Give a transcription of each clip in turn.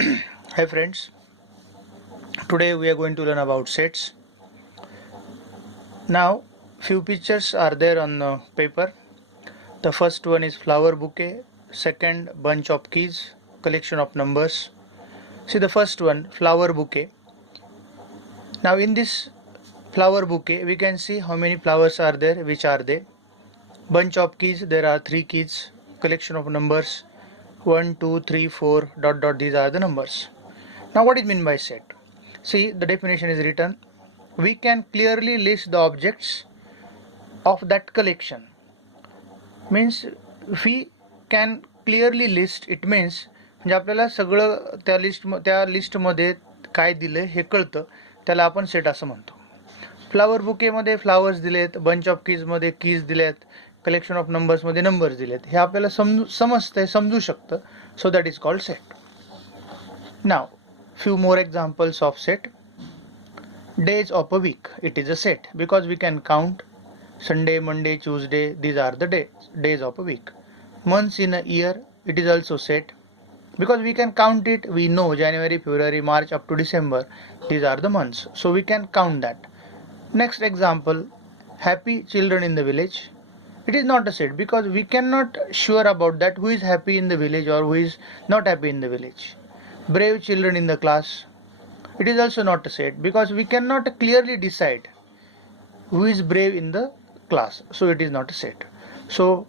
Hi friends, today we are going to learn about sets. Now few pictures are there on the paper. The first one is flower bouquet, second bunch of keys, collection of numbers. See the first one, flower bouquet. Now in this flower bouquet we can see how many flowers are there, which are they. Bunch of keys, there are 3 keys, collection of numbers 1, 2, 3, 4 dot dot, these are the numbers. Now what is meant by set? See the definition is written. We can clearly list the objects of that collection. Means we can clearly list, it means म्हणजे आपल्याला सगळं त्या लिस्टमध्ये काय दिलं हे कळतं, त्याला आपण सेट असं म्हणतो. फ्लावर बुकेमध्ये फ्लावर्स दिलेत, बंच ऑफ कीजमध्ये कीज दिलेत, कलेक्शन ऑफ नंबर्समध्ये नंबर्स दिलेत, हे आपल्याला समजतंय, समजू शकतं. So that is called set. Now few more examples of set. Days of a week, it is a set because we can count Sunday, Monday, Tuesday, these are the days of a week. Months in a year, it is also set because we can count it. We know January, February, March up to December, these are the months, so we can count that. Next example, happy children in the village. It is not a set because we cannot sure about that who is happy in the village or who is not happy in the village. Brave children in the class, it is also not a set because we cannot clearly decide who is brave in the class, so it is not a set. So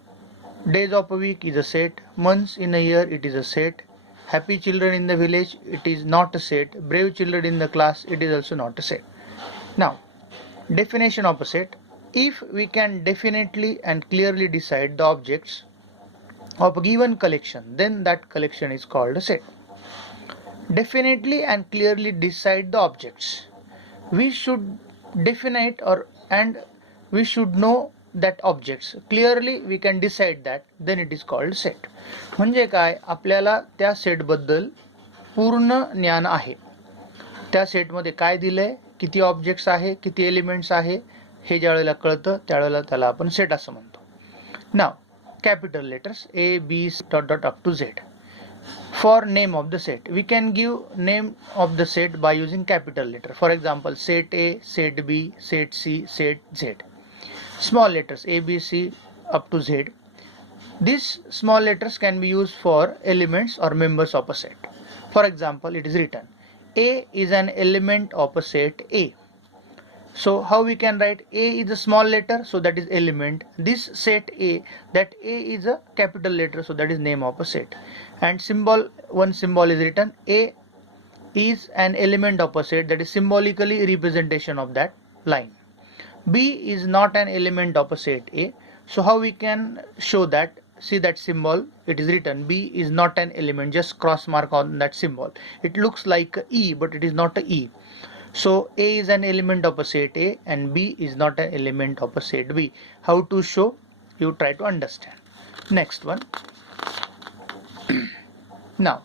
days of a week is a set, months in a year it is a set, happy children in the village it is not a set, brave children in the class it is also not a set. Now definition of a set: if we can definitely and clearly decide the objects of a given collection, then that collection is called a set. Definitely and clearly decide the objects. We should definite and we should know that objects. Clearly we can decide that, then it is called set. म्हणजे काय, आपल्याला त्या set बद्दल पूर्ण ज्ञान आहे. त्या सेटमध्ये काय दिलंय, किती ऑब्जेक्ट्स आहे, किती एलिमेंट्स आहे, हे ज्या वेळेला कळतं त्यावेळेला त्याला आपण सेट असं म्हणतो. नाव capital letters A, B, dot dot up to Z. For name of the set, we can give name of the set by using capital letter. For example, set A, set B, set C, set Z. Small letters A, B, C up to Z. These small letters can be used for elements or members of a set. For example, it is written A is an element of a set A. So how we can write A is a small letter, so that is element. This set A, that A is a capital letter, so that is name of a set. And symbol, one symbol is written. A is an element of a set, that is symbolically representation of that line. B is not an element of a set A. So how we can show that? See that symbol, it is written B is not an element, just cross mark on that symbol. It looks like a E, but it is not a E. So A is an element of a set A and B is not an element of a set B. How to show? You try to understand. Next one. Now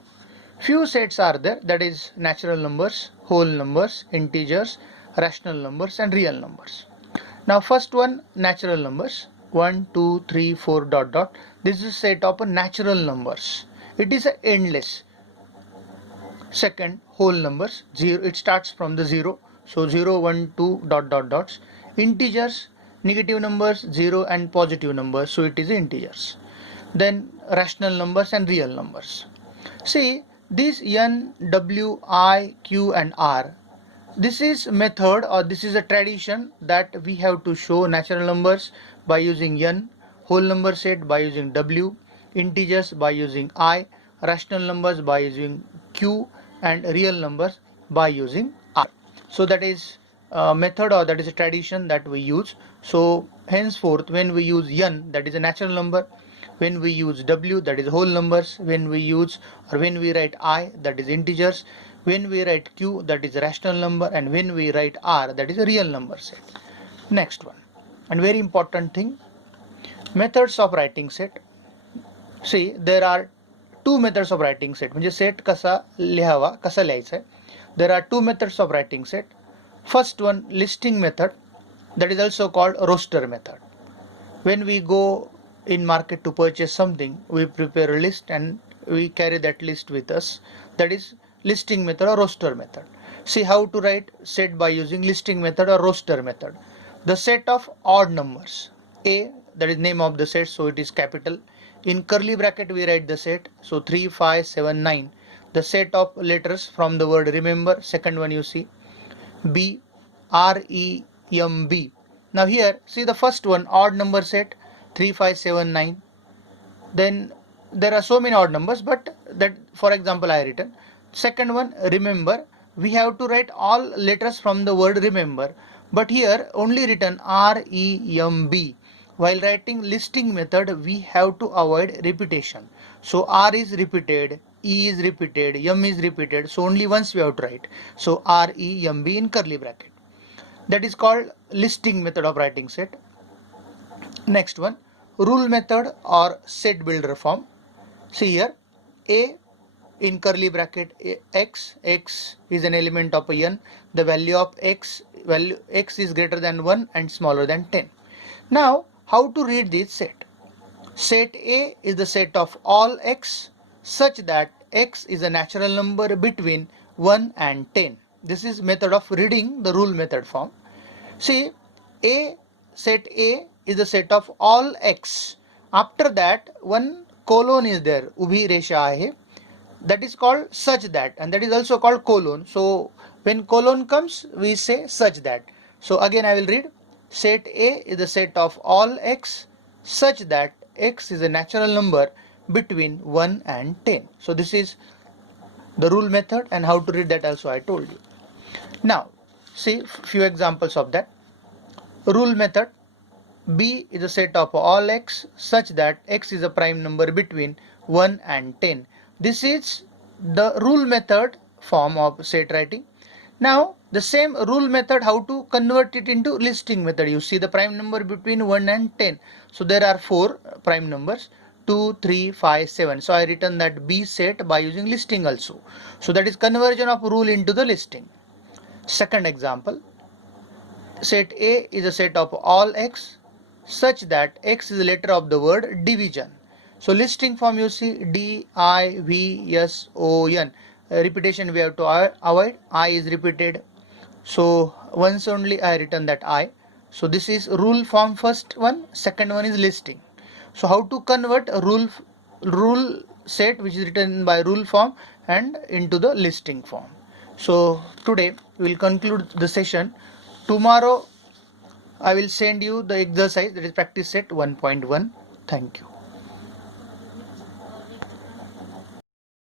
few sets are there, that is natural numbers, whole numbers, integers, rational numbers and real numbers. Now first one, natural numbers, 1, 2, 3, 4 dot dot. This is a set of natural numbers. It is endless. Second, whole numbers, 0, it starts from the 0, so 0, 1, 2 dot dot dots. Integers, negative numbers, 0 and positive numbers, so it is integers. Then rational numbers and real numbers. See this N, W, I, Q and R, this is method or this is a tradition that we have to show natural numbers by using N, whole number set by using W, integers by using I, rational numbers by using Q and real numbers by using R. So that is a method or that is a tradition that we use. So henceforth when we use N, that is a natural number, when we use W, that is whole numbers, when we use or when we write I, that is integers, when we write Q, that is a rational number, and when we write R, that is a real number set. Next one, and very important thing, methods of writing set. See there are two methods of writing set. म्हणजे set कसा लिहावा, कसा लिहायचा आहे. There are two methods of writing set. First one, listing method, that is also called roster method. When we go in market to purchase something, we prepare a list and we carry that list with us. That is listing method or roster method. See how to write set by using listing method or roster method. The set of odd numbers, A, that is name of the set, so it is capital. In curly bracket we write the set, so 3, 5, 7, 9. The set of letters from the word remember, second one you see, B, REMB. Now here see the first one, odd number set, 3, 5, 7, 9. Then there are so many odd numbers, but that for example I written. Second one, remember, we have to write all letters from the word remember, but here only written REMB. While writing listing method we have to avoid repetition, so R is repeated, E is repeated, M is repeated, so only once we have to write, so REMB in curly bracket. That is called listing method of writing set. Next one, rule method or set builder form. See here, A in curly bracket x is an element of a n. The value of x is greater than 1 and smaller than 10. Now how to read this set? Set A is the set of all x such that x is a natural number between 1 and 10. This is method of reading the rule method form. See, set A is the set of all x. After that one colon is there, ubhi resha aahe. That is called such that, and that is also called colon. So when colon comes we say such that. So again I will read, set A is the set of all x such that x is a natural number between 1 and 10. So this is the rule method, and how to read that also I told you. Now see few examples of that. Rule method, B is a set of all x such that x is a prime number between 1 and 10. This is the rule method form of set writing. Now the same rule method, how to convert it into listing method. You see the prime number between 1 and 10. So there are 4 prime numbers, 2, 3, 5, 7. So I written that B set by using listing also. So that is conversion of rule into the listing. Second example, set A is a set of all x such that x is the letter of the word division. So listing form you see DIVSON. Repetition we have to avoid. I is repeated, so once only I written that I. So this is rule form, first one. Second one is listing. So how to convert a rule set which is written by rule form and into the listing form. So today we will conclude the session. Tomorrow I will send you the exercise, that is practice set 1.1. Thank you.